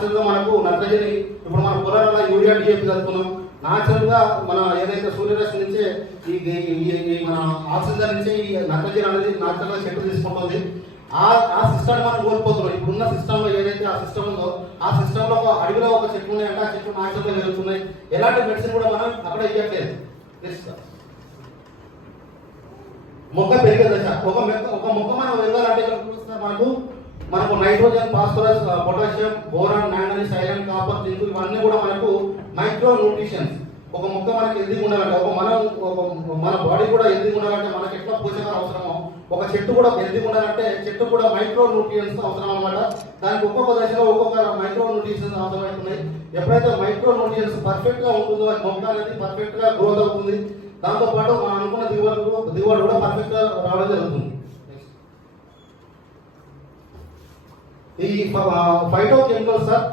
న్యాచురల్గా మనకు నత్రజని ఇప్పుడు మన పొలాలలో యూరియా డిఏపి కలుపుతున్నాం. న్యాచురల్గా మన ఏదైతే సూర్యరశ్మి నుంచే ఈ మన ఆక్సిజన్ నుంచి ఈ నత్రజని అనేది న్యాచురల్గా చెట్టు తీసుకుంటుంది. ఆ సిస్టమ్ మనం కోల్పోతున్నాం. ఇప్పుడున్న సిస్టంలో ఏదైతే ఆ సిస్టమ్ ఉందో ఆ సిస్టంలో ఒక అడవిలో ఒక చెట్లు ఉన్నాయంటే ఆ చెట్లు న్యాచురల్గా పెరుగుతున్నాయి. ఎలాంటి మెడిసిన్ కూడా మనం అక్కడ ఇవ్వట్లేదు. మొక్క పెరిగే దశ ఒక మొక్క మనం పెరగాలంటే మనకు nitrogen, phosphorus, potassium, boron, manganese, iron, copper, zinc ఇవన్నీ కూడా మనకు మైక్రో న్యూట్రిషన్స్. ఒక మొక్క మనకి ఎందుకు ఉండాలంటే మన బాడీ కూడా ఎందుకు ఉండాలంటే మనకి ఎట్లా పోషకాలు అవసరమో ఒక చెట్టు కూడా ఎందుకు ఉండాలంటే చెట్టు కూడా మైక్రో న్యూట్రియన్స్ అవసరం అనమాట. దానికి ఒక్కొక్క దశలో ఒక్కొక్క మైక్రో న్యూట్రియన్స్ అవసరమవుతున్నాయి. ఎప్పుడైతే మైక్రో న్యూట్రియన్స్ పర్ఫెక్ట్ గా ఉంటుందో మొక్క అనేది పర్ఫెక్ట్ గా గ్రోత్ అవుతుంది. దాంతో పాటు మనం అనుకున్న దిగుబడి కూడా పర్ఫెక్ట్ గా రావడం జరుగుతుంది. ఈ ఫైటో కెమికల్స్ సార్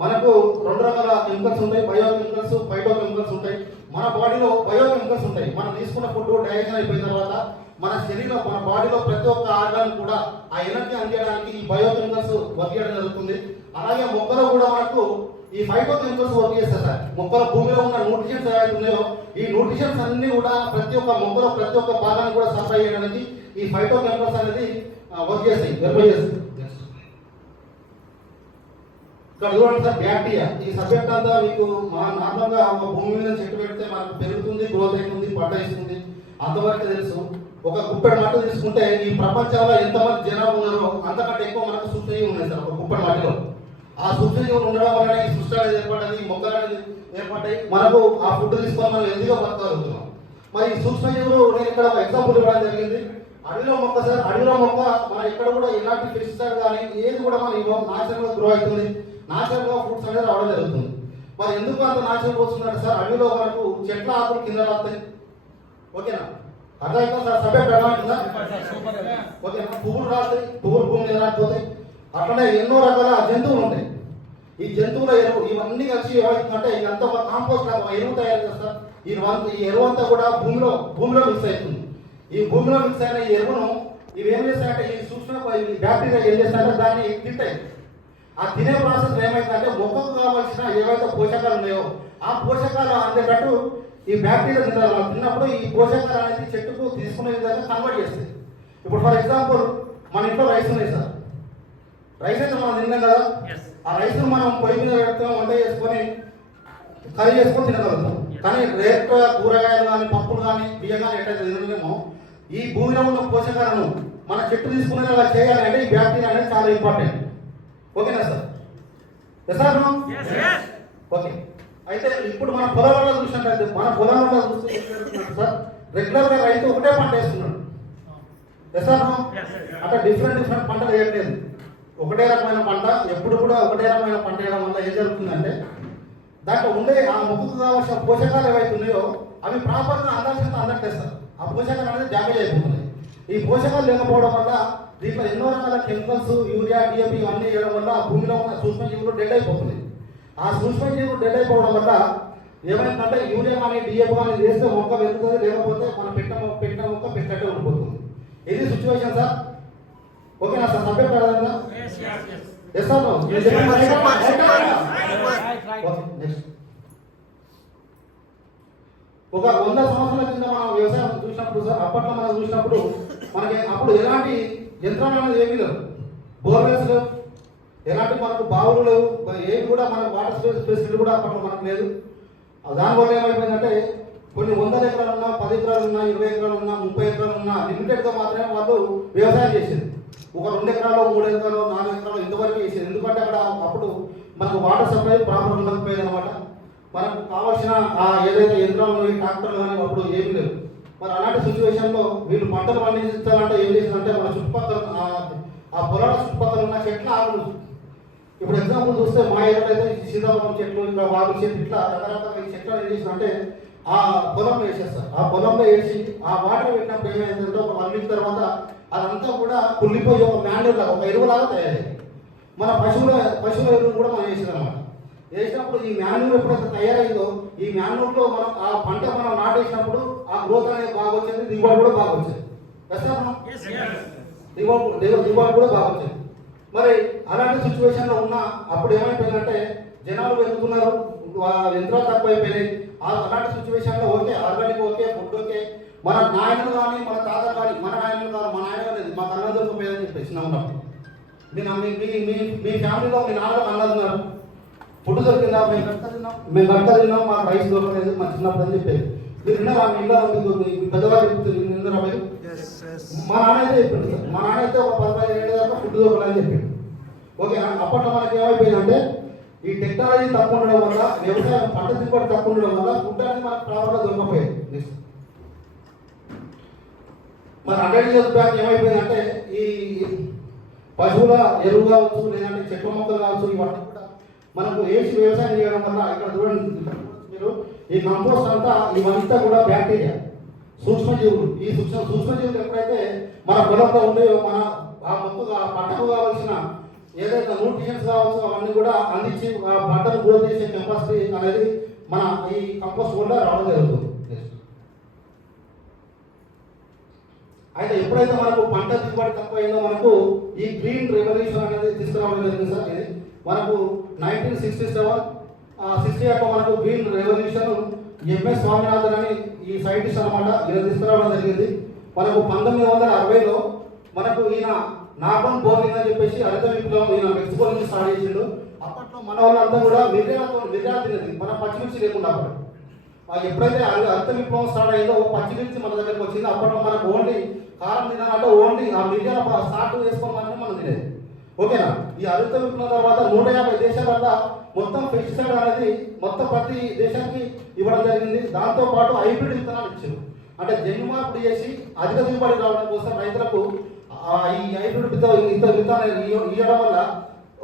మనకు రెండు రకాల కెమికల్స్ ఉంటాయి. బయో కెమికల్స్, ఫైటో కెమికల్స్ ఉంటాయి. మన బాడీలో బయో కెమికల్స్ ఉంటాయి. మనం తీసుకున్న ఫుడ్ డైజెషన్ అయిపోయిన తర్వాత మన శరీరం మన బాడీలో ప్రతి ఒక్క ఆర్గాన్ కూడా ఆ ఎనర్జీ అందించడానికి ఈ బయో కెమికల్స్ వర్క్ చేయడం జరుగుతుంది. అలాగే మొక్కలో కూడా మనకు ఈ ఫైటో కెమికల్స్ వర్క్ చేస్తారు సార్. మొక్కల భూమిలో ఉన్న న్యూట్రిషన్స్ ఏవైతే ఉన్నాయో ఈ న్యూట్రిషన్స్ అన్ని కూడా ప్రతి ఒక్క మొక్కలో ప్రతి ఒక్క భాగాన్ని కూడా సప్లై చేయడానికి ఈ ఫైటో కెమికల్స్ అనేది వర్క్ చేస్తాయి. ఇక్కడ చూడండి సార్, బ్యాక్టీరియా ఈ సబ్జెక్ట్ అంతా మీకు నార్మల్గా ఒక భూమి మీద చెట్టు పెడితే మనకు పెరుగుతుంది, గ్రోత్ అవుతుంది, పంట ఇస్తుంది, అంతవరకు తెలుసు. ఒక గుప్పెడు మట్టి తీసుకుంటే ఈ ప్రపంచంలో ఎంతమంది జనాభా ఉన్నారో అంతకంటే ఎక్కువ మనకు సూక్ష్మజీవులు ఉన్నాయి సార్ ఒక గుప్పెడు మట్టిలో. ఆ సూక్ష్మజీవులు ఉండడం వల్లనే ఈ సృష్టి అనేది ఏర్పడ్డది, మొక్కలు అనేది ఏర్పడ్డాయి. మనకు ఆ ఫుడ్ తీసుకొని మనం ఎందుకు బతకగలుగుతున్నాం. మరి ఈ సూక్ష్మజీవులు నేను ఇక్కడ ఒక ఎగ్జాంపుల్ ఇవ్వడం జరిగింది. అడవిలో మొక్క సార్, అడవిలో మొక్క మన ఇక్కడ కూడా ఎలాంటి పెస్టిసైడ్ కానీ ఏది కూడా మనం ఇవ్వం, నాచురల్గా గ్రో అవుతుంది, నాచురల్గా ఫ్రూట్స్ అనేది రావడం జరుగుతుంది. మరి ఎందుకు అంత నాచురల్ వస్తుందంటే సార్ అడవిలో మనకు చెట్ల ఆకులు కింద రాస్తాయి. ఓకేనా, అర్థమైందా సార్? సబ్జెక్ట్ అర్థమైందా? ఓకేనా, పువ్వులు రాస్తాయి, పువ్వులు భూమి మీద రాకపోతాయి. అట్లనే ఎన్నో రకాల జంతువులు ఉంటాయి. ఈ జంతువుల ఎరువు ఇవన్నీ కలిసి ఏమవుతుందంటే ఇదంతా ఒక కాంపోస్ట్ లాగా ఎరువు తయారు చేస్తారు. ఈ ఎరువు అంతా కూడా భూమిలో మిక్స్ అవుతుంది. ఈ భూమిలో మిక్స్ అయిన ఈ ఎరువును ఇవి ఏం చేస్తాయంటే ఈ సూక్ష్మ బ్యాక్టీరియా ఏం చేస్తాయంటే దాన్ని తింటాయి. ఆ తినే ప్రాసెస్ ఏమైందంటే మొక్కకు కావాల్సిన ఏవైతే పోషకాలు ఉన్నాయో ఆ పోషకాలు అందేటట్టు ఈ బ్యాక్టీరియా తిన్నప్పుడు ఈ పోషకాలు అనేది చెట్టుకు తీసుకునే విధంగా కన్వర్ట్ చేస్తాయి. ఇప్పుడు ఫర్ ఎగ్జాంపుల్ మన ఇంట్లో రైస్ ఉన్నాయి సార్, రైస్ అయితే మనం తిన్నాం కదా, ఆ రైస్ మనం పొయ్యి మీద పెడతాం, వంట చేసుకొని కర్రీ చేసుకొని తినగలుగుతాం. కానీ రేట్ కూరగాయలు కానీ పప్పులు కానీ బియ్యం కానీ ఎట్లయితే తినలేమో ఈ భూమిలో ఉన్న పోషకాలను మన చెట్టు తీసుకునే అలా చేయాలి అంటే ఈ బ్యాక్టీరియా అనేది చాలా ఇంపార్టెంట్. ఓకేనా సార్? Sir okay. అయితే ఇప్పుడు మన పొలాలలో చూసినట్లయితే మన పొలాలలో చూస్తే సార్ రెగ్యులర్గా రైతు ఒకటే పంట వేస్తున్నాడు. సార్ అట్లా డిఫరెంట్ పంటలు వేయట్లేదు. ఒకటే రకమైన పంట ఎప్పుడు కూడా ఒకటే రకమైన పంట వేయడం వల్ల ఏం జరుగుతుందంటే దాంట్లో ఉండే ఆ మొక్కకు కావాల్సిన పోషకాలు ఏవైతే ఉన్నాయో అవి ప్రాపర్గా అందట్లేదు సార్. ఆ పోషకాలు అనేది డ్యామేజ్ అయిపోతున్నాయి. ఈ పోషకాలు లేకపోవడం వల్ల దీంట్లో ఎన్నో రకాల కెమికల్స్, యూరియా, డిఏపి ఇవన్నీ వేయడం వల్ల ఆ భూమిలో ఉన్న సూక్ష్మజీవులు డెడ్ అయిపోతున్నాయి. ఆ సూక్ష్మజీవులు డెడ్ అయిపోవడం వల్ల ఏమైందంటే యూరియా కానీ డిఏపి కానీ వేస్తే మొక్క వెళ్తుంది, లేకపోతే మనం పెట్టిన మొక్క పెట్టినట్టే ఉండిపోతుంది. ఇది సిచ్యువేషన్ సార్. ఓకేనా సార్? సబ్జెక్ట్ అర్థమైందా? Yes sir. ఒక 100 సంవత్సరాల కింద మనం వ్యవసాయం చూసినప్పుడు సార్, అప్పట్లో మనం చూసినప్పుడు మనకి అప్పుడు ఎలాంటి యంత్రాలు అనేది ఏమీ లేవు, బోర్వెల్స్ లేవు, ఎలాంటి మనకు బావులు లేవు, ఏమి కూడా మనకు వాటర్ ఫెసిలిటీ కూడా అప్పట్లో మనకు లేదు. దానివల్ల ఏమైపోయిందంటే కొన్ని 100 ఎకరాలు ఉన్నా, 10 ఎకరాలు ఉన్నా, 20 ఎకరాలు ఉన్నా, 30 ఎకరాలు ఉన్నా లిమిటెడ్గా మాత్రమే వాళ్ళు వ్యవసాయం చేసేది. ఒక 2 ఎకరాలు, 3 ఎకరాలు, 4 ఎకరాలు ఇంతవరకు వేసేది. ఎందుకంటే అక్కడ అప్పుడు మనకు వాటర్ సప్లై ప్రాబ్లం ఉండకపోయేది అనమాట. మనకు కావాల్సిన ఏదైతే యంత్రాలు ట్రాక్టర్లు కానీ అప్పుడు ఏమీ లేవు. మరి అలాంటి సిచ్యువేషన్లో వీళ్ళు పంటలు పండించాలంటే ఏం చేసిందంటే మన చుట్టుపక్కల ఆ పొలాల చుట్టుపక్కల ఉన్న చెట్ల ఆకులు, ఇప్పుడు ఎగ్జాంపుల్ చూస్తే మా ఏరియాలో అయితే సీతాఫలం చెట్లు, ఇంకా వాగు చెట్లు, ఇట్లా రకరకాల చెట్లు ఏం చేసిందంటే ఆ పొలంలో వేసేస్తారు. ఆ పొలంలో వేసి ఆ వాటర్ పెట్టినప్పుడు ఏమైందంటే ఒక 1 వీక్ తర్వాత అదంతా కూడా కుళ్ళిపోయి ఒక మ్యాన్యూర్ లాగా, ఒక ఎరువులాగా తయారయ్యింది. మన పశువుల ఎరువులు కూడా మనం వేసేది అనమాట. వేసినప్పుడు ఈ మ్యాన్యూర్ ఎప్పుడైతే తయారైందో ఈ మ్యాన్యూర్లో మనం ఆ పంట మనం నాటేసినప్పుడు ఆ గ్రోత్ అనేది బాగా వచ్చింది, దిగుబడి కూడా బాగా వచ్చింది. దిగుబడి కూడా బాగా వచ్చింది. మరి అలాంటి సిచ్యువేషన్లో ఉన్న అప్పుడు ఏమైపోయిందంటే జనాలు పెరుగుతున్నారు, యంత్రాలు తక్కువైపోయినాయి. అలాంటి సిచ్యువేషన్లో okay organic okay, food okay, మన నాయనలు కానీ మన తాత కానీ మన నాయనలు కాదు, మా నాయన అనేది మాకు అన్నం దొరకపోయేదని చెప్పేసి నమ్మకం. నేను మీ ఫ్యామిలీలో మీ నాన్నలు అన్నది ఉన్నారు, ఫుడ్ దొరికిందా, మేము గంట తిన్నాం, మాకు రైస్ దొరకలేదు మా చిన్నప్పుడు అని చెప్పేది. మీరు విన్నారా? మీ ఇంట్లో పెద్దవాళ్ళు చెప్తుంది విన్నారా? మీరు మా నాన్న అయితే చెప్పింది సార్, మా నాన్న అయితే ఒక 15 ఏళ్ళ దాకా ఫుడ్ దొరకలేదని చెప్పింది. ఓకే, అప్పట్లో మనకి ఏమైపోయిందంటే ఈ టెక్నాలజీ తక్కువ ఉండడం వల్ల, వ్యవసాయం పంట దిగుబడి తక్కువ ఉండడం వల్ల ఫుడ్ అనేది మనకు ప్రాపర్గా దొరకపోయేది. మరి 100 years బ్యాక్ ఏమైపోయిందంటే ఈ పశువుల ఎరువు కావచ్చు, లేదంటే చెట్ల మొక్కలు కావచ్చు, ఇవన్నీ కూడా మనకు వేసి వ్యవసాయం చేయడం వల్ల ఇక్కడ చూడండి మీరు, ఈ కంపోస్ట్ అంతా ఇవంతా కూడా బ్యాక్టీరియా, సూక్ష్మజీవులు. ఈ సూక్ష్మజీవులు ఎప్పుడైతే మన పొలంలో ఉండేవో మన ఆ మొక్కకు ఆ పంటకు కావాల్సిన ఏదైతే న్యూట్రిషన్స్ కావచ్చు అవన్నీ కూడా అందించి ఆ పంటను గ్రోత్ చేసే కెపాసిటీ అనేది మన ఈ కంపోస్ట్ వల్ల రావడం జరుగుతుంది. అయితే ఎప్పుడైతే మనకు పంట దిగుబడి తక్కువైందో మనకు ఈ గ్రీన్ రెవల్యూషన్ అనేది తీసుకురావడం జరిగింది సార్. ఇది మనకు 1967 మనకు గ్రీన్ రెవల్యూషన్ ఎంఎస్ స్వామినాథన్ అని ఈ సైంటిస్ట్ అనమాట, ఈయన తీసుకురావడం జరిగింది. మనకు 1960లో మనకు ఈయన నార్మన్ బోర్లింగ్ అని చెప్పేసి హరిత విప్లవం ఈయన మెక్సికో నుంచి స్టార్ట్ చేసిండు. అప్పట్లో మన వాళ్ళంతా కూడా మిర్యాలు తినేది, మన పచ్చిమిర్చి లేకుండా అప్పుడు. ఎప్పుడైతే హరిత విప్లవం స్టార్ట్ అయిందో పచ్చిమిర్చి మన దగ్గరకు వచ్చింది. అప్పట్లో మనకు ఓన్లీ కారం తినాలంటే ఓన్లీ ఆ మిర్యాల స్టార్ట్ చేసుకోవాలని మనం తినేది. ఓకేనా? ఈ హరిత విప్లవం తర్వాత 150 దేశాల మొత్తం పెస్టిసైడ్ అనేది మొత్తం ప్రతి దేశానికి ఇవ్వడం జరిగింది. దాంతో పాటు హైబ్రిడ్ విత్తనాలు ఇచ్చారు. అంటే జన్యు మార్పిడి చేసి అధిక దిగుబడి రావడం కోసం రైతులకు ఈ హైబ్రిడ్ విత్తనాలు ఇవ్వడం వల్ల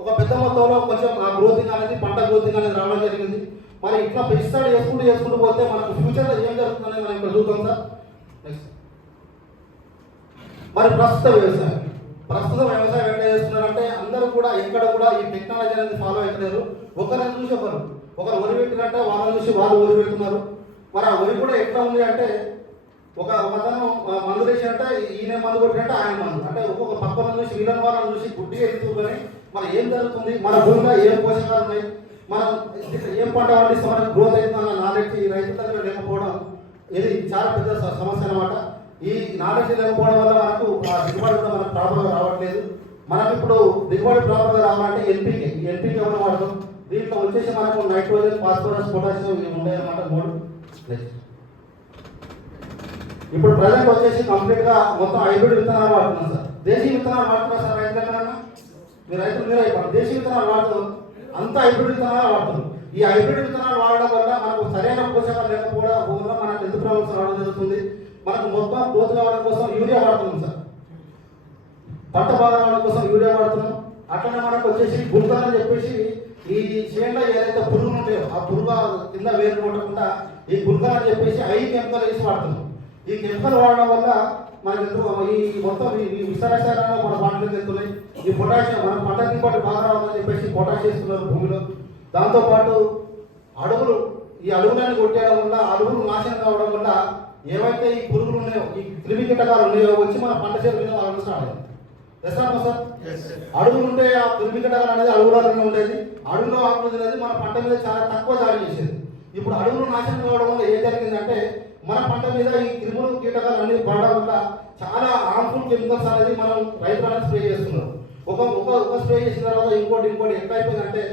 ఒక పెద్ద మొత్తంలో కొంచెం గ్రోతింగ్ అనేది, పంట గ్రోతింగ్ అనేది రావడం జరిగింది. మరి ఇట్లా పెస్టిసైడ్ చేసుకుంటూ పోతే మనకు ఫ్యూచర్లో ఏం జరుగుతుందని మనం ఇక్కడ చూద్దాం సార్. నెక్స్ట్ మరి ప్రస్తుత వ్యవసాయం ఎట్లా చేస్తున్నారంటే అందరూ కూడా ఎక్కడ కూడా ఈ టెక్నాలజీ అనేది ఫాలో అవుతున్నారు. ఒకరిని చూసి ఒకరు ఒరి పెట్టినట్టే వాళ్ళని చూసి వాళ్ళు ఒరి పెడుతున్నారు. మరి ఆ ఒరి కూడా ఎట్లా ఉంది అంటే ఒకతను మందు వేసినట్టే ఈయన మందు కొట్టినట్టే ఆయన మందు, అంటే ఒక్కొక్క పక్కన చూసి వీళ్ళని వాళ్ళని చూసి గుడ్డిగా ఎత్తుకొని మరి ఏం జరుగుతుంది, మన భూమిలో ఏం పోషకాలు ఉన్నాయి, మనం ఏం పంట పండిస్తే మనకు గ్రోత్ అవుతుందన్న నాలెడ్జ్ ఈ రైతు దగ్గర లేకపోవడం ఇది చాలా పెద్ద సమస్య అనమాట. ఈ నాలెడ్జ్ లేకపోవడం వల్ల మనకు ఆ దిగుబడి కూడా మనకు ప్రాపర్గా రావట్లేదు. మనకు ఇప్పుడు దిగుబడి ప్రాపర్గా రావాలంటే ఎన్పీకే, ఈ ఎన్పీకే ఎవరు వాడతాం? దీంట్లో వచ్చేసి మనకు నైట్రోజన్, ఫాస్ఫరస్, పొటాషియం ఇవి ఉండేదన్నమాట 3. ఇప్పుడు ప్రజెంట్ వచ్చేసి కంప్లీట్గా మొత్తం హైబ్రిడ్ విత్తనాలు వాడుతున్నాం సార్. దేశీ విత్తనాలు వాడుతున్నారు సార్ రైతులు ఎక్కడన్నా? మీ రైతులు మీరే అయిపోయింది. దేశీ విత్తనాలు వాడుతారు, అంతా హైబ్రిడ్ విత్తనాలు వాడుతున్నారు. ఈ హైబ్రిడ్ విత్తనాలు వాడడం వల్ల మనకు సరైన పోషకాలు లేకపోవడం వల్ల మనకు హెల్త్ ప్రాబ్లమ్స్ రావడం జరుగుతుంది. మనకు మొత్తం గ్రోత్ కావడం కోసం యూరియా వాడుతున్నాం సార్, పంట బాగా రావడం కోసం యూరియా వాడుతున్నాం. అట్లనే మనకు వచ్చేసి గుంతలు అని చెప్పేసి ఈ చేనులో ఏదైతే పురుగులు ఉంటాయో ఆ పురుగు కింద వేరు కొట్టకుండా ఈ గుంతలు అని చెప్పేసి కెమికల్ వేసి వాడుతున్నాం. ఈ కెమికల్ వాడడం వల్ల మనకి ఈ మొత్తం ఈ విషరసాయనాలు మన పంటలకు వెళ్తున్నాయి. ఈ పొటాషియం మన పంట దిగుబడి బాగా రావాలని చెప్పేసి పొటాషియం ఇస్తున్నారు భూమిలో. దాంతోపాటు ఈ అడుగులను కొట్టేయడం వల్ల అడుగులు నాశనం కావడం వల్ల ఏవైతే ఈ పురుగులు ఉన్నాయో, ఈ క్రిమి కీటకాలు ఉన్నాయో వచ్చి మన పంట చేరు మీద అడుగు స్టార్ట్ అయ్యింది. తెస్తామా సార్? అడుగులు ఉంటే ఆ క్రిమి కీటకాలు అనేది అడుగులలో ఉండేది, అడుగులో ఆకులు తినేది, మన పంట మీద చాలా తక్కువ దాడి చేసేది. ఇప్పుడు అడుగులు నాశనం కావడం వల్ల ఏం జరిగిందంటే మన పంట మీద ఈ క్రిములు కీటకాలు అన్ని పడడం వల్ల చాలా హార్మ్ఫుల్ కెమికల్స్ అనేది మనం రైతులు అనేది స్ప్రే చేస్తున్నారు. ఒక స్ప్రే చేసిన తర్వాత ఇంకోటి ఎట్లా అయిపోయిందంటే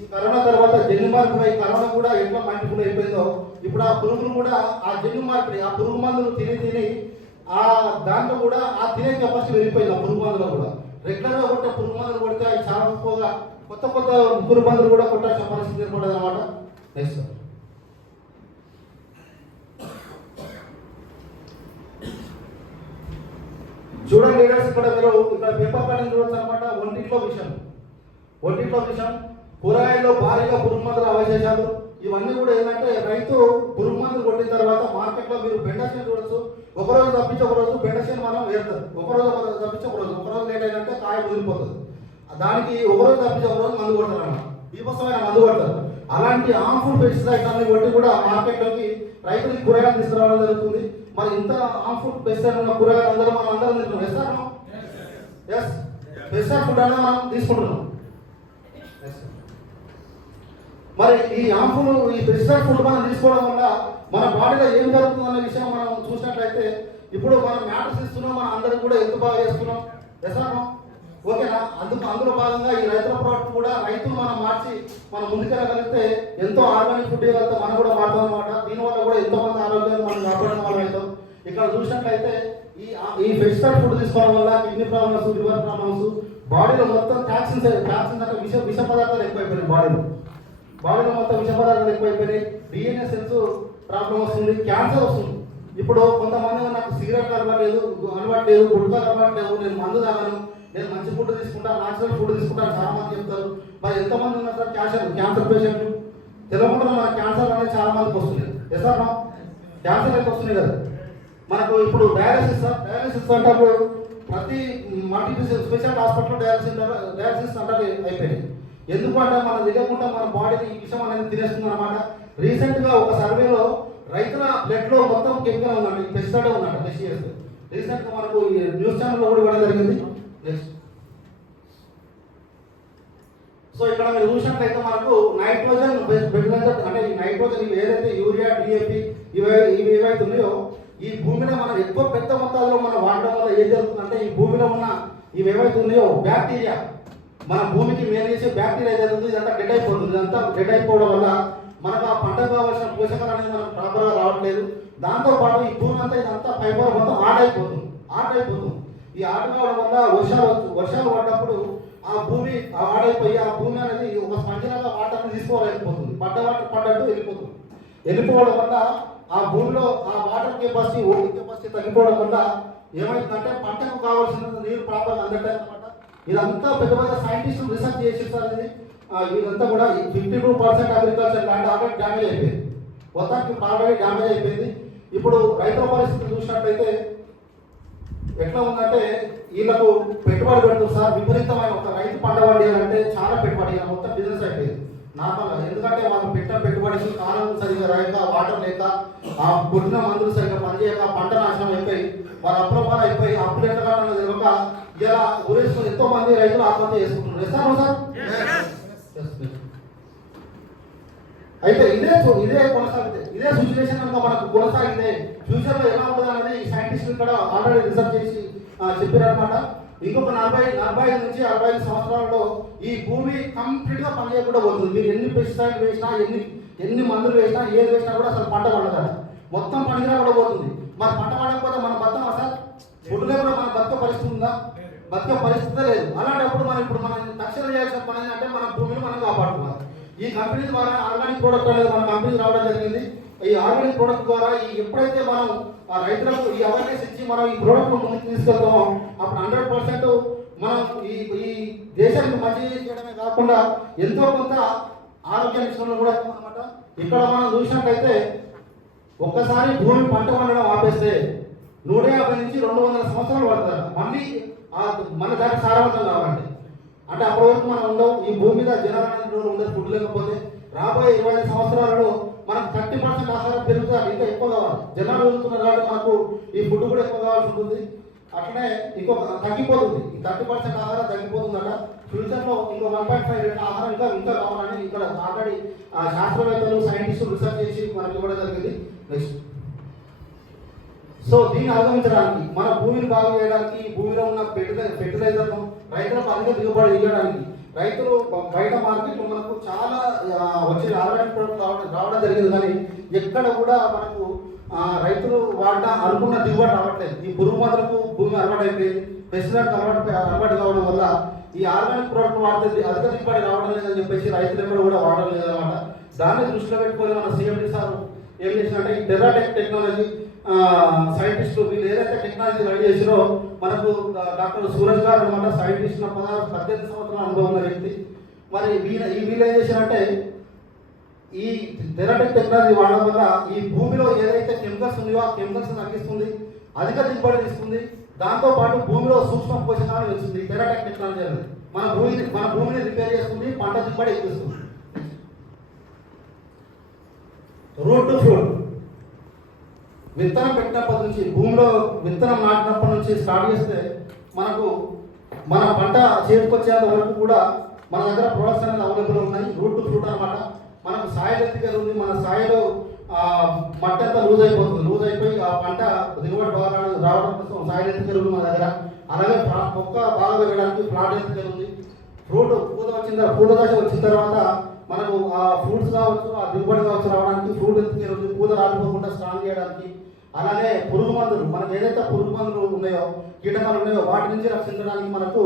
ఈ కరోనా తర్వాత జన్యు మార్పిడి, ఈ కరోనా కూడా ఎట్లా మల్టిపుల్ అయిపోయిందో ఇప్పుడు ఆ పురుగులు కూడా ఆ జన్యు మార్పిడి, ఆ పురుగు మందులు తిని ఆ దాంట్లో కూడా ఆ తినే కెపాసిటీ వెళ్ళిపోయింది. ఆ పురుగు మందులో కూడా రెగ్యులర్గా కొట్టే పురుగు మందులు కొడితే అవి చాలా ఎక్కువగా కొత్త పురుగు మందులు కూడా కొట్టాల్సిన పరిస్థితి ఏర్పడదు అనమాట. నెక్స్ట్ సార్, చూడండి లీడర్స్, ఇక్కడ మీరు ఇక్కడ పేపర్ కటింగ్ చూడొచ్చు అనమాట. ఒంటిట్లో విషయం, కూరగాయల్లో భారీగా పురుగు మందుల అవశేషాలు, ఇవన్నీ కూడా ఏంటంటే రైతు పురుగు మందులు కొట్టిన తర్వాత మార్కెట్లో మీరు బెండసేన్ చూడొచ్చు. ఒకరోజు తప్పించి ఒకరోజు బెండసేన్ మనం వేస్తారు, ఒకరోజు తప్పించి ఒకరోజు లేట్ అయినంటే కాయ ముదిరిపోతుంది. దానికి ఒకరోజు తప్పించి ఒకరోజు మందు కొడతారు అన్నమాట, బీభత్సమైన మందు కొడతారు. అలాంటి హార్మ్ఫుల్ పెస్టిసైడ్స్ అన్ని కొట్టి కూడా మార్కెట్లోకి రైతులకి కూరగాయలు తీసుకురావడం జరుగుతుంది. మరి ఇంత హార్మ్ఫుల్ పెస్టిసైడ్ ఉన్న కూరగాయలు మనం అందరం తింటున్నాం. ఎస్. పెస్టిసైడ్ ఫుడ్ అనేది మనం తీసుకుంటున్నాం. మరి ఈ హార్మ్ఫుల్ ఈ పెస్టిసైడ్ ఫుడ్ మనం తీసుకోవడం వల్ల మన బాడీలో ఏం జరుగుతుందన్న విషయం మనం చూసినట్లయితే ఇప్పుడు మనం మ్యాటర్స్ ఇస్తున్నాం, మనం అందరికి కూడా ఎంత బాగా చేస్తున్నాం చేస్తాము ఓకేనా. అందులో భాగంగా ఈ రైతుల ప్రోడక్ట్ కూడా రైతులు మనం మార్చి మనం ముందుకెళ్ళగలిగితే ఎంతో ఆర్గానిక్ ఫుడ్ ఇవ్వగలిగితే మనం కూడా మారుతాం అనమాట. దీనివల్ల కూడా ఎంతో మంది ఆరోగ్యాన్ని మనం కాపాడడం వల్ల అవుతాం. ఇక్కడ చూసినట్లయితే ఈ పెస్టిసైడ్ ఫుడ్ తీసుకోవడం వల్ల కిడ్నీ ప్రాబ్లమ్స్, లివర్ ప్రాబ్లమ్స్, బాడీలో మొత్తం టాక్సిన్స్ అంటే విష పదార్థాలు ఎక్కువైపోయినాయి. బాడీలో మొత్తం విష పదార్థాలు ఎక్కువైపోయినాయి. డిఎన్ఏ సెల్స్ ప్రాబ్లం వస్తుంది, క్యాన్సర్ వస్తుంది. ఇప్పుడు కొంతమంది నాకు సిగరెట్ అలవాటు లేదు, గుట్కా అలవాటు లేదు, నేను మందు తాగను, నేను మంచి ఫుడ్ తీసుకుంటా, న్యాచురల్ ఫుడ్ తీసుకుంటాను చాలా మంది చెప్తారు. మరి ఎంతమంది ఉన్నారు సార్ క్యాన్సర్ పేషెంట్లు? తెలంగాణలో మన క్యాన్సర్ అనేది చాలా మందికి వస్తుంది. ఎసార్ క్యాన్సర్ అయితే వస్తున్నాయి కదా. మనకు ఇప్పుడు డయాలసిస్ అంటే ప్రతి మల్టీ స్పెషల్ హాస్పిటల్లో డయాలసిస్ అంటే అయిపోయింది. ఎందుకంటే మనం తెలియకుండా మన బాడీని ఈ విషయం అనేది తినేస్తుంది అనమాట. రీసెంట్గా ఒక సర్వేలో రైతుల బ్లడ్లో మొత్తం కెమికల్ ఉందండి, పెస్టిసైడ్ ఉందంట. టెస్ట్ చేస్తే రీసెంట్గా మనకు ఈ న్యూస్ ఛానల్లో కూడా ఇవ్వడం జరిగింది. నెక్స్ట్ సో ఇక్కడ మీరు చూసినట్లయితే మనకు నైట్రోజన్ ఫెర్టిలైజర్ అంటే ఈ నైట్రోజన్ ఇవి ఏదైతే యూరియా, డిఏపి ఇవి ఏవైతే ఉన్నాయో ఈ భూమిలో మనం ఎక్కువ పెద్ద మొత్తాల్లో మనం వాడడం వల్ల ఏం జరుగుతుందంటే ఈ భూమిలో ఉన్న ఇవి ఏవైతే ఉన్నాయో బ్యాక్టీరియా మన భూమికి మేలు చేసే బ్యాక్టీరియా జరుగుతుంది. ఇదంతా డెడ్ అయిపోతుంది. ఇదంతా డెడ్ అయిపోవడం వల్ల మనకు ఆ పంటకు కావాల్సిన పోషకాలు అనేది మనకు ప్రాపర్గా రావట్లేదు. దాంతోపాటు ఈ భూమి అంతా ఇదంతా ఫైబర్ మొత్తం ఆడైపోతుంది. ఈ ఆట కావడం వల్ల వర్షాలు పడ్డప్పుడు ఆ భూమి ఆడైపోయి ఆ భూమి అనేది ఒక స్పంజలాగా వాటర్ని తీసుకోలేకపోతుంది. పడ్డట్టు వెళ్ళిపోవడం వల్ల ఆ భూమిలో ఆ వాటర్ కెపాసిటీ, ఓటింగ్ కెపాసిటీ తగ్గిపోవడం వల్ల ఏమైందంటే పంటకు కావాల్సిన నీరు ప్రాపర్గా అందట్లేదు అనమాట. ఇదంతా పెద్ద పెద్ద సైంటిస్టులు రీసెర్చ్ చేసేస్తారు. ఇదంతా కూడా 52% అగ్రికల్చర్ ల్యాండ్ ఆల్రెడీ డ్యామేజ్ అయిపోయింది. మొత్తానికి ఆల్రెడీ డ్యామేజ్ అయిపోయింది. ఇప్పుడు రైతుల పరిస్థితి చూసినట్లయితే ఎట్లా ఉందంటే వీళ్ళకు పెట్టుబడి పెడుతుంది సార్ విపరీతమైన. ఒక రైతు పంట పండియాలంటే చాలా పెట్టుబడి, మొత్తం బిజినెస్ అయిపోయింది నార్మల్గా. ఎందుకంటే వాళ్ళు పెట్టిన పెట్టుబడికి కాలం సరిగ్గా రాక, వాటర్ లేక, ఆ కొట్టిన మందులు సరిగ్గా పనిచేయక పంట నాశనం అయిపోయి వాళ్ళ అప్రపాలు అయిపోయి అప్పులు ఎట్లా కట్టాలో తెలియక ఇలా ఊరేసుకుని ఎంతో మంది రైతులు ఆత్మహత్య చేసుకుంటున్నారు. ఇస్తాను సార్. అయితే ఇదే కొనసాగితే ఇదే సిచ్యువేషన్ కనుక మనకు కొనసాగితే ఫ్యూచర్లో ఎలా ఉంటుంది అనేది ఈ సైంటిస్టులు ఇక్కడ ఆల్రెడీ రీసెర్చ్ చేసి చెప్పారనమాట. ఇంకొక 45 నుంచి 65 సంవత్సరాలలో ఈ భూమి కంప్లీట్గా పనిచేయకుండా పోతుంది. మీరు ఎన్ని పెస్టిసైడ్ వేసినా, ఎన్ని మందులు వేసినా, ఏది వేసినా కూడా అసలు పంట పండదు. మొత్తం పనికిరా కూడా పోతుంది. మరి పంట పండకపోతే మనం బతం అసలు ఫుడ్లో కూడా మన బతుక పరిస్థితి ఉందా? బతుక పరిస్థితి లేదు. అలాంటప్పుడు మనం తక్షణం చేయాల్సిన పని ఏంటంటే మన భూమిని మనం కాపాడుకోవాలి. ఈ కంపెనీ ద్వారా ఆర్గానిక్ ప్రోడక్ట్ అనేది మన కంపెనీ రావడం జరిగింది. ఈ ఆర్గానిక్ ప్రోడక్ట్ ద్వారా ఎప్పుడైతే మనం ఆ రైతులకు ఈ అవేర్నెస్ ఇచ్చి మనం ఈ ప్రోడక్ట్ ముందుకు తీసుకెళ్తామో అప్పుడు 100% మనం ఈ దేశానికి మంచి చేయడమే కాకుండా ఎంతో కొంత ఆరోగ్య విషయంలో కూడా అనమాట. ఇక్కడ మనం చూసినట్లయితే ఒక్కసారి భూమి పంట పండడం ఆపేస్తే 150 నుంచి 200 సంవత్సరాలు పడతారు మళ్ళీ మన దాకా సారవంతం కావాలండి. అంటే అప్పటి వరకు మనం ఉండవు. ఈ భూమి మీద జనాలు ఉండదు. ఫుడ్ లేకపోతే రాబోయే 25 సంవత్సరాలలో మనకు 30% ఆహారం పెరుగుతుంది. ఇంకా ఎక్కువ కావాలి. జనాలు పెరుగుతున్నారు కాబట్టి మనకు ఈ ఫుడ్ కూడా ఎక్కువ కావాల్సి ఉంటుంది. అట్లనే ఇంకొక తగ్గిపోతుంది. ఈ 30% ఆహారం తగ్గిపోతుందట. ఫ్యూచర్లో ఇంకో 1.5 ఆహారం ఇంకా కావాలని ఇక్కడ ఆల్రెడీ శాస్త్రవేత్తలు, సైంటిస్టులు రీసెర్చ్ చేసి మనకి ఇవ్వడం జరిగింది. నెక్స్ట్ సో దీన్ని అధిగమించడానికి మన భూమిని బాగు చేయడానికి ఈ భూమిలో ఉన్న ఫెర్టిలైజర్ను రైతులకు అధిక దిగుబడి ఇవ్వడానికి రైతులు బయట మార్కెట్లో మనకు చాలా వచ్చే ఆర్గానిక్ ప్రోడక్ట్ రావడం జరిగింది. కానీ ఎక్కడ కూడా మనకు రైతులు అనుకున్న దిగుబడి రావట్లేదు. ఈ పురుగు మందులకు భూమి అలవాటు అయిపోయింది. పెస్టిసైడ్ అలవాటు కావడం వల్ల ఈ ఆర్గానిక్ ప్రోడక్ట్ వాడితే అధిక దిగుబడి రావడం లేదని చెప్పేసి రైతులు ఎక్కడ కూడా వాడడం లేదన్నమాట. దాన్ని దృష్టిలో పెట్టుకొని మన సీఎండి సార్ ఏం చేసినంటే ఈ టెర్రాటెక్ టెక్నాలజీ సైంటిస్టులు వీళ్ళు ఏదైతే టెక్నాలజీ రెడీ చేసినో మనకు డాక్టర్ సూరజ్ గారు అనమాట. సైంటిస్ట్ 18 సంవత్సరాల అనుభవం ఉన్న వ్యక్తి. మరి వీళ్ళు ఏం చేశారంటే ఈ టెర్రాటెక్ టెక్నాలజీ వాడడం వల్ల ఈ భూమిలో ఏదైతే కెమికల్స్ ఉన్నాయో ఆ కెమికల్స్ తగ్గిస్తుంది, అధిక దిగుబడి ఇస్తుంది. దాంతోపాటు భూమిలో సూక్ష్మ పోషకాలు పెంచుతుంది. టెర్రాటెక్ టెక్నాలజీ అనేది మన భూమిని రిపేర్ చేస్తుంది, పంట దిగుబడి ఎక్కువస్తుంది. రూట్ టు ఫ్రూట్ విత్తనం పెట్టినప్పటి నుంచి భూమిలో విత్తనం నాటినప్పటి నుంచి స్టార్ట్ చేస్తే మనకు మన పంట చేతికొచ్చేంత వరకు కూడా మన దగ్గర ప్రొడక్ట్స్ అనేది అవైలబుల్ ఉన్నాయి. రూట్ టు ఫ్రూట్ అనమాట. మనకు సాయిల్ ఎత్తికలు ఉంది. మన సాయిలో మట్టి అంతా లూజ్ అయిపోతుంది. లూజ్ అయిపోయి ఆ పంట దిగుబడి బాగా రావడం కోసం సాయిల్ ఎత్తికలు ఉంది మన దగ్గర. అలాగే మొక్క బాగా పెరగడానికి ప్లాంట్ ఎత్తికలు ఉంది. ఫ్రూట్ పూత దశ వచ్చిన తర్వాత మనకు ఆ ఫ్రూట్స్ కావచ్చు, ఆ దిగుబడి కావచ్చు రావడానికి ఫ్రూట్ ఎత్తికలు ఉంది. పూత రాలిపోకుండా స్ట్రాంగ్ చేయడానికి. అలాగే పురుగు మందులు, మనకు ఏదైతే పురుగు మందులు ఉన్నాయో, కీటకాలు ఉన్నాయో వాటి నుంచి రక్షించడానికి మనకు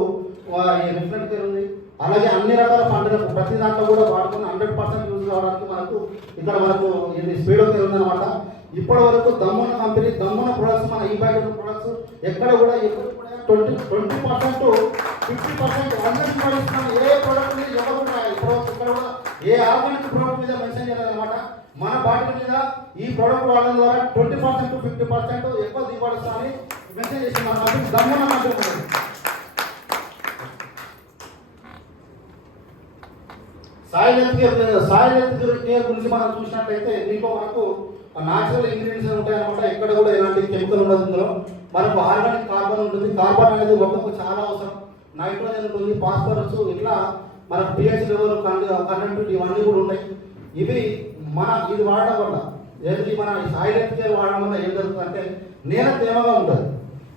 రిఫరెంట్ కేర్ ఉంది. అలాగే అన్ని రకాల పంటలకు ప్రతి దాంట్లో కూడా వాడుకుని 100% యూజ్ కావడానికి మనకు ఇది స్పీడో కేర్ ఉందన్నమాట. ఇప్పటి వరకు దమ్మున్న కంపెనీ, దమ్మున్న ప్రొడక్ట్స్, మన ఈ బయట ప్రొడక్ట్స్ ఎక్కడ కూడా 20% 50% అందరికీ పడిస్తున్నాం. ఏ ప్రోడక్ట్ మీద ఎవరు కూడా ఇక్కడ కూడా ఏ ఆర్గానిక్ ప్రోడక్ట్ మీద మెన్షన్ చేయాలన్నమాట. మన బాటిల్ మీద ఈ ప్రోడక్ట్ వాడడం ద్వారా 20% to 50% ఎక్కువ దిగుబడి వస్తుందని మెన్షన్ చేసి మన కంపెనీ దమ్మున్న కంపెనీ. సాయిల్ హెల్త్ కేర్ గురించి మనం చూసినట్లయితే దీంట్లో మనకు న్యాచురల్ ఇంగ్రీడియంట్స్ ఉంటాయి అనమాట. ఎక్కడ కూడా ఎలాంటి కెమికల్ ఉండదు. ఇందులో మనకు ఆర్గానిక్ కార్బన్ ఉంటుంది. కార్బన్ అనేది మొక్కకు చాలా అవసరం. నైట్రోజన్ ఉంటుంది, ఫాస్ఫరస్, ఇట్లా మనకు పిహెచ్ లెవెల్ కంటెంట్ ఇవన్నీ కూడా ఉంటాయి. ఇది వాడడం వల్ల మన సాయిల్ హెల్త్ కేర్ వాడడం వల్ల ఏం జరుగుతుందంటే నేల తేమగా ఉంటుంది.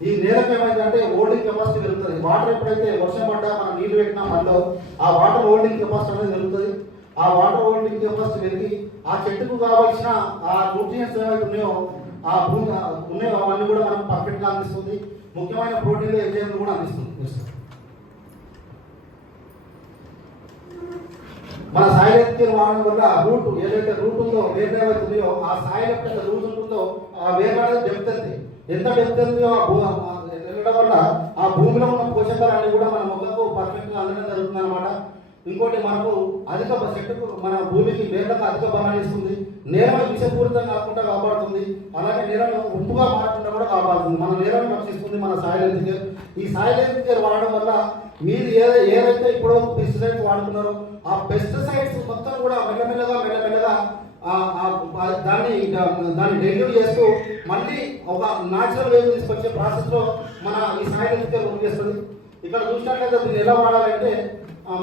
ఈ నేలకు ఏమైందంటే హోల్డింగ్ కెపాసిటీ పెరుగుతుంది. వాటర్ ఎప్పుడైతే వర్షం పడ్డా మనం నీళ్లు పెట్టినా మనలో ఆ వాటర్ హోల్డింగ్ కెపాసిటీ అనేది పెరుగుతుంది. ఆ వాటర్ హోల్డింగ్ కెపాసిటీ పెరిగి ఆ చెట్టుకు కావాల్సిన ఆ న్యూట్రియంట్స్ ఏవైతే ఉన్నాయో ఆ భూమి ఉన్నాయో అవన్నీ కూడా మనకు పర్ఫెక్ట్గా అందిస్తుంది. ముఖ్యమైన ప్రోటీన్లు ఎంజైమ్లు కూడా అందిస్తుంది. మన సాయిల్ హెల్త్ కేర్ వాడడం వల్ల ఏదైతే రూట్ ఉందో, వేరు ఏవైతే ఉన్నాయో ఆ సాయిల్ యొక్క రూట్ ఉంటుందో ఆ వేరు అనేది డెప్త్ వెళ్తాయి. ఎంత డెప్త్ వెళ్తుందో వెళ్ళడం వల్ల ఆ భూమిలో ఉన్న పోషకాలన్నీ కూడా మన మొక్కకు పర్ఫెక్ట్గా అందడం జరుగుతుంది అనమాట. ఇంకోటి మనకు మన భూమికి వేర్లకు అధిక బలాన్ని ఇస్తుంది. నేలను విషపూరితం కాకుండా కాపాడుతుంది. అలాగే నేలను ఉప్పుగా మారకుండా కూడా కాపాడుతుంది. మన నేలను రక్షిస్తుంది మన సాయిల్ హెల్త్ కేర్. ఈ సాయిల్ హెల్త్ కేర్ వాడడం వల్ల మీరు ఏదైతే ఇప్పుడు పెస్టిసైడ్స్ వాడుతున్నారో ఆ పెస్టిసైడ్స్ మొత్తం కూడా మెల్లమెల్లగా దాన్ని డెలివరీ చేస్తూ మళ్ళీ ఒక న్యాచురల్ వేవ్ తీసుకొచ్చే ప్రాసెస్లో మన ఈ సాయిల్ హెల్త్ కేర్ వర్క్ చేస్తుంది. ఇక్కడ చూసినట్లయితే దీన్ని ఎలా వాడాలంటే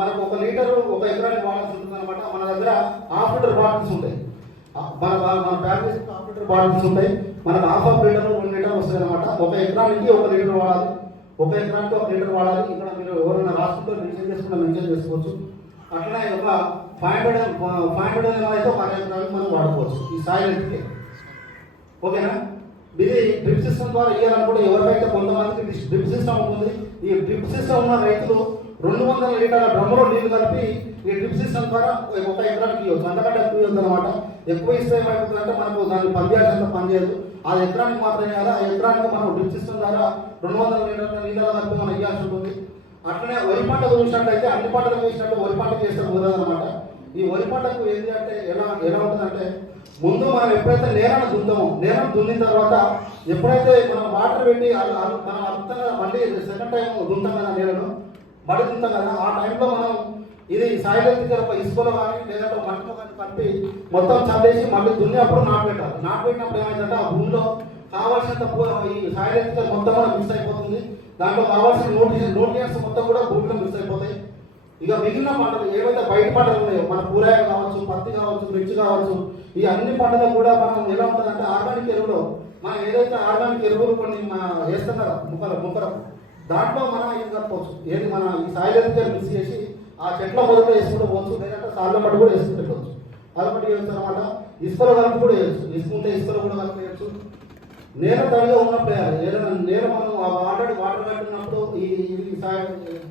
మనకు 1 లీటరు 1 ఎకరానికి వాడాల్సి ఉంటుంది అనమాట. మన దగ్గర ½ లీటర్ బాటిల్స్ ఉంటాయి. మన ప్యాకేజ్ ½ లీటర్ బాటిల్స్ ఉంటాయి. మనకు ½ లీటర్ 1 లీటర్ వస్తుంది అనమాట. 1 ఎకరానికి 1 లీటర్ వాడాలి. 1 ఎకరానికి 1 లీటర్ వాడాలి. ఇక్కడ మీరు ఎవరైనా రాసుకుంటే మెన్షన్ చేసుకోవచ్చు. అట్లనే ఒక 500 అయితే 1 ఎకరానికి మనం వాడుకోవచ్చు ఈ సాయిల్ హెల్త్ కేర్. ఓకేనా? ఇది డ్రిప్ సిస్టమ్ ద్వారా ఇవ్వాలని కూడా ఎవరికైతే కొంతమందికి డ్రిప్ సిస్టమ్ ఉంటుంది. ఈ డ్రిప్ సిస్టమ్ ఉన్న రైతులు 200 లీటర్ల డ్రమ్ములో నీళ్లు కలిపి ఈ డ్రిప్ సిస్టమ్ ద్వారా 1 ఎకరానికి ఇవ్వచ్చు. అంతకంటే ఎక్కువ ఇవ్వద్దు అనమాట. ఎక్కువ ఇస్తే ఏమవుతుందంటే మనకు దాన్ని పనిచేయాల్సినంత పనిచేయదు. అది ఎకరానికి మాత్రమే కదా, ఆ ఎకరానికి మనం డ్రిప్ సిస్టమ్ ద్వారా 200 లీటర్ల నీళ్ళ కలిపి మనం ఇవ్వాల్సి ఉంటుంది. అట్లనే వరి పంట చూసినట్లయితే అన్ని పంటలు వేసినట్టు వరి పంట చేస్తే కుదరదు అనమాట. ఈ వరి పంటకు ఏంటి అంటే ఎలా ఉంటుందంటే ముందు మనం ఎప్పుడైతే నేలను దున్నిన తర్వాత ఎప్పుడైతే మనం వాటర్ పెట్టి మనం అర్థంగా మళ్ళీ సెకండ్ టైం దున్నుతాం కదా, నేలను మళ్ళీ దున్నుతాం కదా, ఆ టైంలో మనం ఇది సాయిల్ హెల్త్ కేర్ ఇసుకలో కానీ లేదంటే మట్టిలో కానీ కలిపి మొత్తం చల్లేసి మళ్ళీ దున్నేప్పుడు నాటుపెట్టాలి. నాటుపెట్టినప్పుడు ఏమైందంటే ఆ భూమిలో కావాల్సినంత ఈ సాయిల్ హెల్త్ కేర్ మొత్తం కూడా మిక్స్ అయిపోతుంది. దాంట్లో కావాల్సిన న్యూట్రియంట్స్ మొత్తం కూడా భూమిలో మిక్స్ అయిపోతాయి. ఇక మిగిలిన పంటలు ఏవైతే బయట పంటలు ఉన్నాయో మన కూరగాయలు కావచ్చు, పత్తి కావచ్చు, మిర్చి కావచ్చు, ఈ అన్ని పంటలకు కూడా మనం ఎలా ఉంటుందంటే ఆర్గానిక్ ఎరువులో మనం ఏదైతే ఆర్గానిక్ ఎరువులు కొన్ని వేస్తాం కదా ముక్కలు దాంట్లో మనం ఏం కలుపుకోవచ్చు. ఏది మన ఈ సాయిల్ హెల్త్ కేర్ మిక్స్ చేసి ఆ చెట్ల మొదట వేసుకుంటూ పోవచ్చు, లేదంటే సార్ల మట్టి కూడా వేసుకుంటూ పెట్టవచ్చు. అదొకటి వేయచ్చు అనమాట. ఇసుకలో కలిపి కూడా వేయచ్చు. ఇసుకుంటే ఇసుకలో కూడా కలిపి వేయచ్చు. నేల తడిగా ఉన్నప్పుడు ఏదైనా నేల మనం ఆల్రెడీ వాటర్ కట్టినప్పుడు ఈ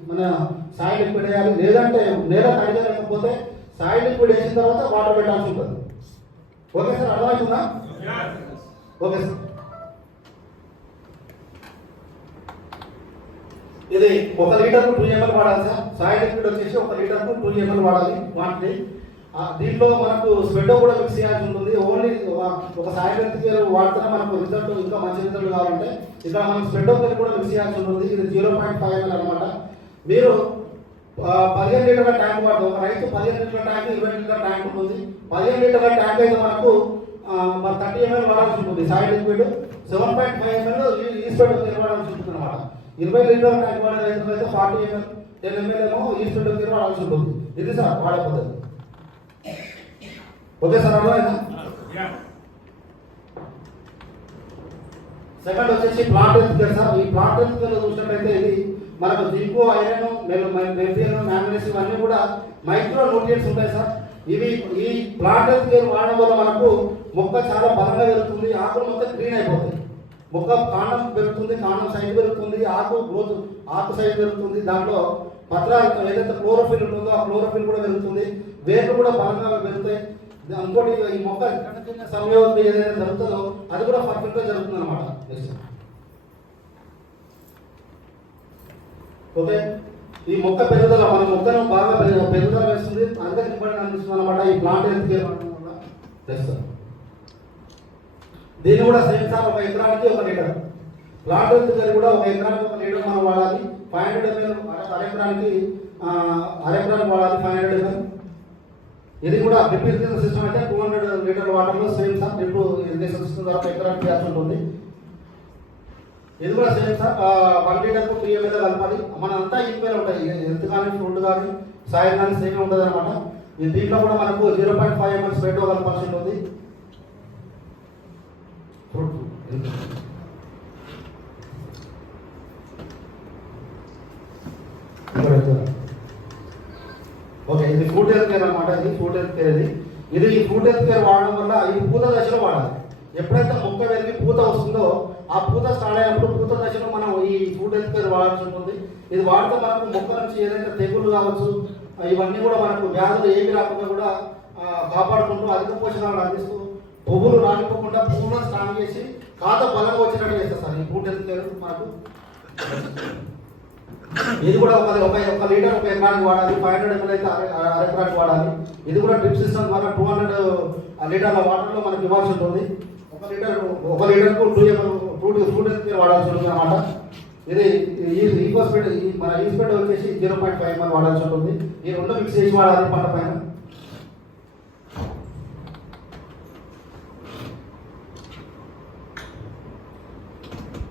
మన సాయిల్ లిక్విడ్ వేయాలి. లేదంటే నేల తడిగా లేకపోతే సాయిల్ లిక్విడ్ వేసిన తర్వాత వాటర్ పెట్టాల్సి ఉంటుంది. ఓకే సార్, అర్థమవుతుందా? Okay sir. ఇది 1 లీటర్కు 2 ml వాడాలి సార్. సాయిల్ లిక్విడ్ వచ్చేసి 1 లీటర్కు 2 ml వాడాలి వాటిని. దీంట్లో మనకు స్వెడ్డో కూడా మిక్స్ చేయాల్సి ఉంటుంది. ఓన్లీ ఒక సాయిల్ హెల్త్ కేర్ వాడితేనే మనకు రిజల్ట్ ఇంకా మంచి రిజల్ట్ కావాలంటే ఇక్కడ మనం స్వెడ్డో కూడా మిక్స్ చేయాల్సి ఉంటుంది. ఇది 0.5 ml అనమాట. మీరు 15 లీటర్ల ట్యాంక్ వాడతారు. ఒక రైతు 15 లీటర్ల ట్యాంక్ 20 లీటర్ల ట్యాంక్ ఉంటుంది. 15 లీటర్ల ట్యాంక్ అయితే మనకు 30 ml వాడాల్సి ఉంటుంది. సాయిల్ లిక్విడ్ 7.5 ml ఈ స్వెడ్డో వాడాల్సి ఉంటుంది అనమాట. 20 లీటర్ల ట్యాంక్ వాడే రైతులు అయితే 40 ml 10 ml ఏమో ఈ స్ప్రెడ్ కేర్ వాడాల్సి ఉంటుంది. ఇది సార్ వాడే పద్ధతి. ఓకే సార్, అర్థమైందా? సెకండ్ వచ్చేసి ప్లాంట్ హెల్త్ కేర్ సార్. ఈ ప్లాంట్ హెల్త్ కేర్ చూసినట్లయితే ఇది మనకు జింకు, ఐరన్, మెగ్నీషియం, మ్యాంగనీస్ ఇవన్నీ కూడా మైక్రో న్యూట్రియంట్స్ ఉంటాయి సార్. ఇవి ఈ ప్లాంట్ హెల్త్ కేర్ వాడడం వల్ల మనకు మొక్క చాలా బలంగా పెరుగుతుంది, ఆకులు మొత్తం క్లీన్ అయిపోతాయి. మొక్క కాండం పెరుగుతుంది, కాండం సైజ్ పెరుగుతుంది, ఆకు గ్రోత్, ఆకు సైజ్ పెరుగుతుంది. దాంట్లో పత్రాలు ఏదైతే క్లోరోఫిల్ ఉంటుందో ఆ క్లోరోఫిల్ కూడా పెరుగుతుంది, వేర్లు కూడా బలంగా పెరుగుతాయి. ఇంకోటి ఈ మొక్క సంయోగం ఏదైతే జరుగుతుందో అది కూడా పర్ఫెక్ట్ గా జరుగుతుంది అనమాట. ఓకే, ఈ మొక్క పెరుగుదల మన మొక్కను బాగా పెరుగుదల వేస్తుంది, అందుకే ఇంపార్టెంట్ అనిపిస్తుంది అనమాట ఈ ప్లాంట్ హెల్త్ కేర్ వల్ల చేస్తారు. దీన్ని కూడా సేమ్ సార్, ఒక ఎకరానికి 1 లీటర్. ప్లాంట్ హెల్త్ కేర్ కూడా ఒక ఎకరానికి 1 లీటర్ మనం వాడాలి. 500 ml అరెకరానికి వాడాలి 500 ml. ఇది కూడా డ్రిప్ ఇరిగేషన్ సిస్టమ్ అయితే 200 లీటర్ వాటర్లో same sir drip irrigation system ద్వారా ఎకరానికి చేస్తూ ఉంటుంది. ఇది కూడా సేమ్ సార్ 1 లీటర్కు 3 ml కలపాలి. మనంతా ఈక్వల్ ఉంటాయి, హెల్త్ కానీ ఫ్రూట్ కానీ సాయం కానీ సేమ్ ఉంటుంది అనమాట. దీంట్లో కూడా మనకు 0.5 ml స్ప్రెడ్ కలపాల్సి ఉంటుంది. ఓకే, ఇది ఫుడ్ హెల్త్ కేర్ అనమాట. ఇది ఫుడ్ హెల్త్ కేర్. ఇది ఈ ఫుడ్ హెల్త్ కేర్ వాడడం వల్ల ఇది పూత దశలో వాడాలి. ఎప్పుడైతే మొక్క పెరిగి పూత వస్తుందో ఆ పూత స్టార్ట్ అయినప్పుడు పూత దశలో మనం ఈ ఫుడ్ హెల్త్ కేర్ వాడాల్సి ఉంటుంది. ఇది వాడితే మనకు మొక్క నుంచి ఏదైతే తెగుళ్ళు కావచ్చు ఇవన్నీ కూడా మనకు వ్యాధులు ఏమి రాకుండా కూడా కాపాడుకుంటూ అధిక పోషకాలు అందిస్తూ పువ్వులు రాలిపోకుండా పువ్వులను స్నానం చేసి కాత బలంగా వచ్చినట్టు చేస్తారు సార్ ఈ ఫుడ్ హెల్త్ కేర్ మనకు. ఇది కూడా ఒక లీటర్ ఒక ఎకరానికి వాడాలి. 500 ml అయితే అరెకరానికి వాడాలి. ఇది కూడా డ్రిప్ సిస్టమ్ ద్వారా 200 లీటర్ల వాటర్లో మనకి ఇవ్వాల్సి ఉంటుంది. ఒక లీటర్కు 2 ml ఫుడ్ హెల్త్ కేర్ వాడాల్సి ఉంటుంది అన్నమాట. ఇది ఈకోస్పెడ్ మన ఈస్పెడ్ వచ్చేసి 0.5 ml వాడాల్సి ఉంటుంది. ఈ రెండు మిక్స్ చేసి వాడాలి పంట పైన.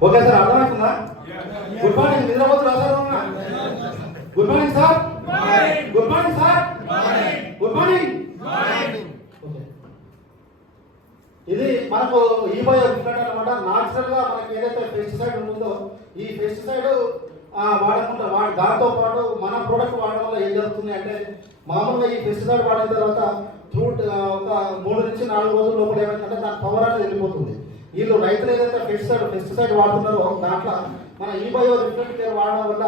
ఓకే సార్, అర్థమవుతుందా? గుడ్ మార్నింగ్, నిద్రపోతున్నా sir? Good morning sir. Good morning sir. Good morning. ఇది మనకు ఈ బయో అనమాట. నాచురల్ గా మనకి ఏదైతే పెస్టిసైడ్ ఉంటుందో ఈ పెస్టిసైడ్ వాడకుండా దాంతో పాటు మన ప్రోడక్ట్ వాడడం వల్ల ఏం జరుగుతుంది అంటే మామూలుగా ఈ పెస్టిసైడ్ వాడిన తర్వాత ఫ్రూట్ ఒక 3 నుంచి 4 రోజుల లోపల ఏమైందంటే దాని పవర్ అనేది వెళ్ళిపోతుంది. వీళ్ళు రైతులు ఏదైతే పెస్టిసైడ్ వాడుతున్నారో దాంట్లో మన ఈ బయో రిఫ్లెక్ట్ కేర్ వాడడం వల్ల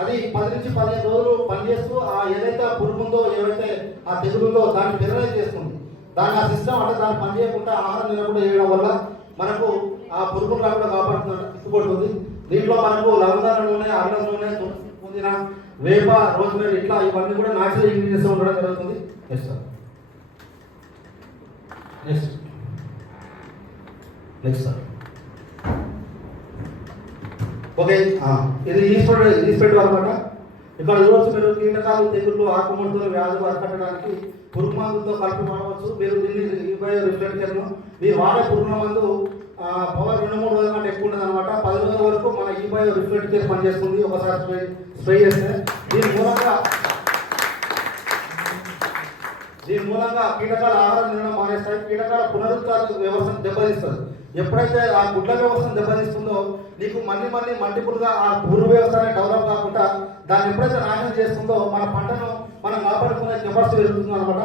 అది 10 నుంచి 15 రోజులు పనిచేస్తూ ఏదైతే పురుగు ఉందో ఏవైతే ఆ తెగులుందో దాన్ని పెరగైజ్ చేస్తుంది. దాని ఆ సిస్టమ్ అంటే దాన్ని పని చేయకుండా ఆహారం తినకుండా చేయడం వల్ల మనకు ఆ పురుగులు రాకుండా కాపాడుతుంది. దీంట్లో మనకు లవంగాల నూనె, అల్లం నూనె, పుదీనా, వేప, రోజ్మేరీ ఇట్లా ఇవన్నీ కూడా న్యాచురల్ ఇంగ్రీడియంట్స్ ఉండడం జరుగుతుంది. Next sir. ఓకే, ఇది ఈస్పెడ్ అనమాట. ఇక్కడ చూడవచ్చు మీరు కీటకాలు, తెగుళ్ళు, ఆకుముడతలు, వ్యాధులు అరికట్టడానికి పురుగు మందులతో కలిపి వాడవచ్చు. మీరు దీన్ని రిఫ్లెక్ట్ కేర్ను మీరు వాడే పురుగు మందు పవర్ 2-3 రోజుల కంటే ఎక్కువ ఉంటుంది అనమాట. 10 రోజుల వరకు మన ఈ బయో రిఫ్లెక్ట్ కేర్ పనిచేస్తుంది. ఒకసారి స్ప్రే చేస్తే దీని మూలంగా కీటకాల ఆహారం తినడం మానేస్తాయి. కీటకాల పునరుత్పాదక వ్యవస్థను దెబ్బతీస్తుంది. ఎప్పుడైతే ఆ గుడ్ల వ్యవస్థను దెబ్బతీస్తుందో నీకు మళ్ళీ మల్టిపుల్గా ఆ పురుగు వ్యవస్థనే డెవలప్ కాకుండా దాన్ని ఎప్పుడైతే నాశనం చేస్తుందో మన పంటను మనం కాపాడుకునే కెపాసిటీ పెరుగుతుంది అనమాట.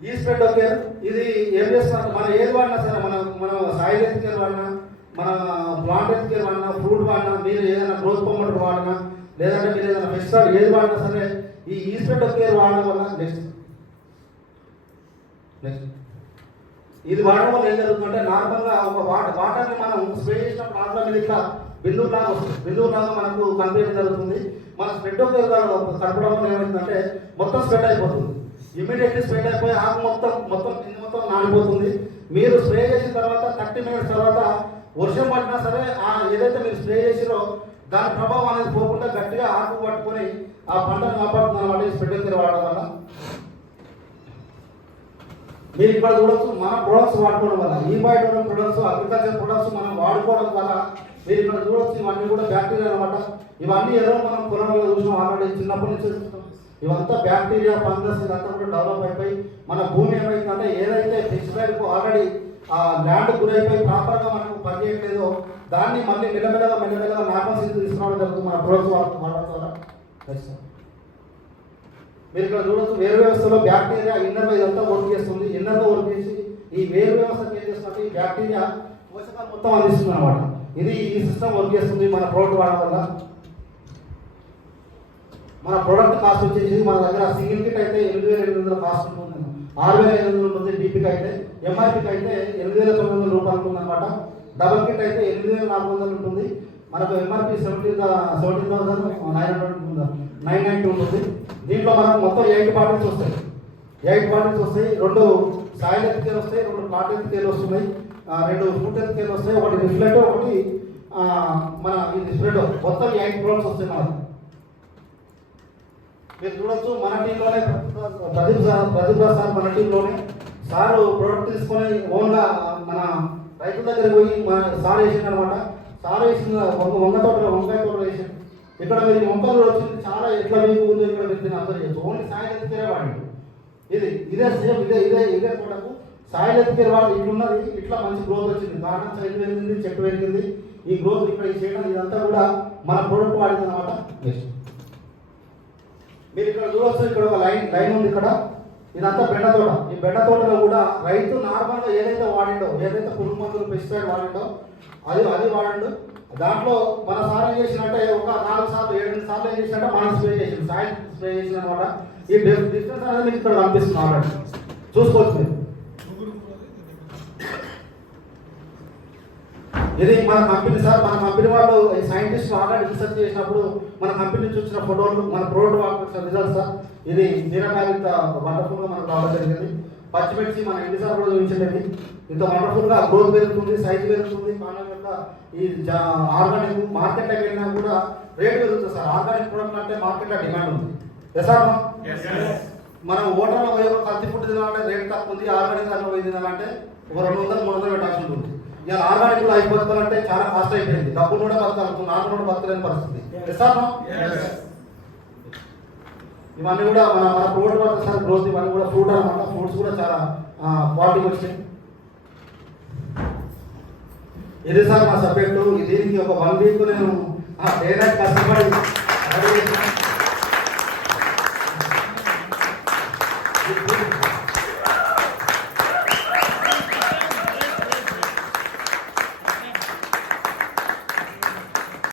ఈ స్ప్రెడ్ ఓకే, ఇది ఏం చేస్తున్నారు మనం ఏది వాడినా సరే మన సాయిల్ హెల్త్ కేర్ వాడినా, మన ప్లాంట్ హెల్త్ కేర్ వాడినా, ఫ్రూట్ వాడినా, మీరు ఏదైనా గ్రోత్ ప్రమోటర్ వాడినా, లేదంటే మీరు ఏదైనా పెస్టిసైడ్ ఏది వాడినా సరే ఈ స్ప్రెడ్ కేర్ వాడడం వల్ల నెక్స్ట్ ఇది వాడడం వల్ల ఏం జరుగుతుందంటే నార్మల్గా ఒక వాటర్ని మనం స్ప్రే చేసినప్పుడు నార్మల్ మీద ఇట్లా బిందువులాగా వస్తుంది. బిందువులాగా మనకు కనిపించడం జరుగుతుంది. మన స్ప్రెడ్ కలపడం వల్ల ఏమైందంటే మొత్తం స్ప్రెడ్ అయిపోతుంది. ఇమీడియట్లీ స్ప్రెడ్ అయిపోయి ఆకు మొత్తం నానిపోతుంది. మీరు స్ప్రే చేసిన తర్వాత 30 minutes తర్వాత వర్షం పడినా సరే ఏదైతే మీరు స్ప్రే చేసిరో దాని ప్రభావం అనేది పోకుండా గట్టిగా ఆకు పట్టుకొని ఆ పంటను కాపాడుతుంది అనమాట ఈ స్ప్రెడ్ కేర్ వాడడం వల్ల. మీరు ఇక్కడ చూడవచ్చు మన ప్రొడక్ట్స్ వాడుకోవడం వల్ల ఈ బయట ప్రొడక్ట్స్, అగ్రికల్చర్ ప్రొడక్ట్స్ మనం వాడుకోవడం వల్ల మీరు ఇక్కడ చూడొచ్చు, ఇవన్నీ కూడా బ్యాక్టీరియా అనమాట. ఇవన్నీ ఏదో మనం పొలంలో చూసినాం ఆల్రెడీ, చిన్నప్పటి నుంచి చూస్తాం. ఇవంతా బ్యాక్టీరియా, ఫంగస్ ఇదంతా కూడా డెవలప్ అయిపోయి మన భూమి ఏమైందంటే ఏదైతే పెస్టిసైడ్కు ఆల్రెడీ ఆ ల్యాండ్ గురైపోయి ప్రాపర్గా మనకు పనిచేయట్లేదో దాన్ని మళ్ళీ మెల్లమెల్లగా నార్మల్ స్థితి తీసుకురావడం జరుగుతుంది మన ప్రోడక్ట్స్ వాడడం ద్వారా. మీరు ఇక్కడ చూడొచ్చు, వేరు వ్యవస్థలో బ్యాక్టీరియా ఇన్నర్లో ఇదంతా వర్క్ చేస్తుంది. ఇన్నర్లో వర్క్ చేసి ఈ వేరు వ్యవస్థకి ఏం చేస్తుందంటే ఈ బ్యాక్టీరియా పోషకాలు మొత్తం అందిస్తుంది అనమాట. ఇది ఈ సిస్టమ్ వర్క్ చేస్తుంది మన ప్రోడక్ట్ వాడడం వల్ల. మన ప్రోడక్ట్ కాస్ట్ వచ్చేసి మన దగ్గర సింగిల్ కిట్ అయితే 8,800 కాస్ట్ ఉంటుంది, 6,500 ఉంటుంది. డీపీకి అయితే, ఎంఆర్పీకి అయితే 8,900 రూపాయలు ఉంటుంది అనమాట. డబల్ కిట్ అయితే 8,400 ఉంటుంది. మనకు ఎంఆర్పీ 17,990 ఉంటుంది. దీంట్లో మనకు మొత్తం 8 బాటిల్స్ వస్తాయి. 8 బాటిల్స్ వస్తాయి. 2 సాయిల్ ఎత్తికేలు వస్తాయి, 2 ప్లాట్ ఎత్తికేలు వస్తున్నాయి, 2 ఫ్రూట్ ఎత్తికేలు వస్తాయి, 1 రిఫ్లెక్ట్, 1 మన ఇది స్ప్రెడ్. మొత్తం 8 ప్రోడక్ట్స్ వస్తాయి మనకు. మీరు చూడొచ్చు, మన టీంలోనే ప్రదీప్ సార్ మన టీంలోనే సారు ప్రోడక్ట్ తీసుకొని ఓన్గా మన రైతుల దగ్గరికి పోయి మన సార్ వేసింది అనమాట. సార్ వేసిన వంకాయ తోటలో వేసింది. ఇక్కడ మీరు మొక్కలు వచ్చింది చాలా ఎట్లా మీకు ఉందో ఇక్కడ మీరు అర్థం చేయొచ్చు. ఓన్లీ సాయిల్ ఎత్తికేరే వాడి ఇదే సేమ్ ఇదే తోటకు సాయిల్ ఎత్తికేరే వాడు ఇట్లున్నది. ఇట్లా మంచి గ్రోత్ వచ్చింది, కారణం సైజు పెరిగింది, చెట్టు పెరిగింది. ఈ గ్రోత్ ఇక్కడ చేయడం ఇదంతా కూడా మన ప్రోడక్ట్ వాడింది అనమాట. మీరు ఇక్కడ చూడవచ్చు, ఇక్కడ ఒక లైన్ ఉంది. ఇక్కడ ఇదంతా బెండ తోట. ఈ బెండ తోటలో కూడా రైతు నార్మల్గా ఏదైతే వాడిండో, ఏదైతే పురుగు మందులు పెస్టిసైడ్ వాడిండో అది వాడండు. దాంట్లో మన సార్ ఏం చేసినట్టే ఒక 4 సార్లు 7 సార్లు ఏం చేసినట్టే మనం స్ప్రే చేసింది, సాయిల్ స్ప్రే చేసిన అనమాట. ఈ డిఫరెన్స్ అనేది మీకు ఇక్కడ కనిపిస్తుంది ఆల్రెడీ, చూసుకోవచ్చు మీరు. ఇది మన కంపెనీ సార్, మన కంపెనీ వాళ్ళు సైంటిస్ట్ ఆల్రెడీ రీసెర్చ్ చేసినప్పుడు మన కంపెనీ నుంచి వచ్చిన ఫోటోలు, మన ప్రోడక్ట్ వాళ్ళకి వచ్చిన రిజల్ట్స్ సార్. ఇది దీనకాలిత వండర్ఫుల్గా మనకు రావడం జరిగింది. పచ్చిమిర్చి మన ఇంటి సార్ కూడా చూపించండి. ఇంత వండర్ఫుల్గా గ్రోత్ పెరుగుతుంది, సైజ్ పెరుగుతుంది. కారణం యొక్క ఈ ఆర్గానిక్ మార్కెట్లోకి వెళ్ళినా కూడా రేట్ పెరుగుతుంది సార్. ఆర్గానిక్ ప్రోడక్ట్ అంటే మార్కెట్లో డిమాండ్ ఉంది. సార్ మనం హోటల్లో పోయి కత్తి ఫుడ్ తినాలంటే రేట్ తక్కువ ఉంది, ఆర్గానిక్ దాంట్లో పోయి తినాలంటే ఒక 200-300 పెట్టాల్సి ఉంటుంది. ఇలా ఆర్గానిక్ లో అయిపోతారంటే చాలా కాస్ట్ అయిపోయింది. డబ్బులు కూడా బతకాలి, నాకు కూడా బతకలేని పరిస్థితి. ఇవన్నీ కూడా మన ప్రోడక్ట్ వల్ల సార్ గ్రోత్. ఇవన్నీ కూడా ఫ్రూట్ అనమాట. ఫ్రూట్స్ కూడా చాలా క్వాలిటీ వచ్చినాయి. ఇది సార్ మా సబ్జెక్టు. దీనికి ఒక 1 వీక్ నేను డే నైట్ కష్టపడి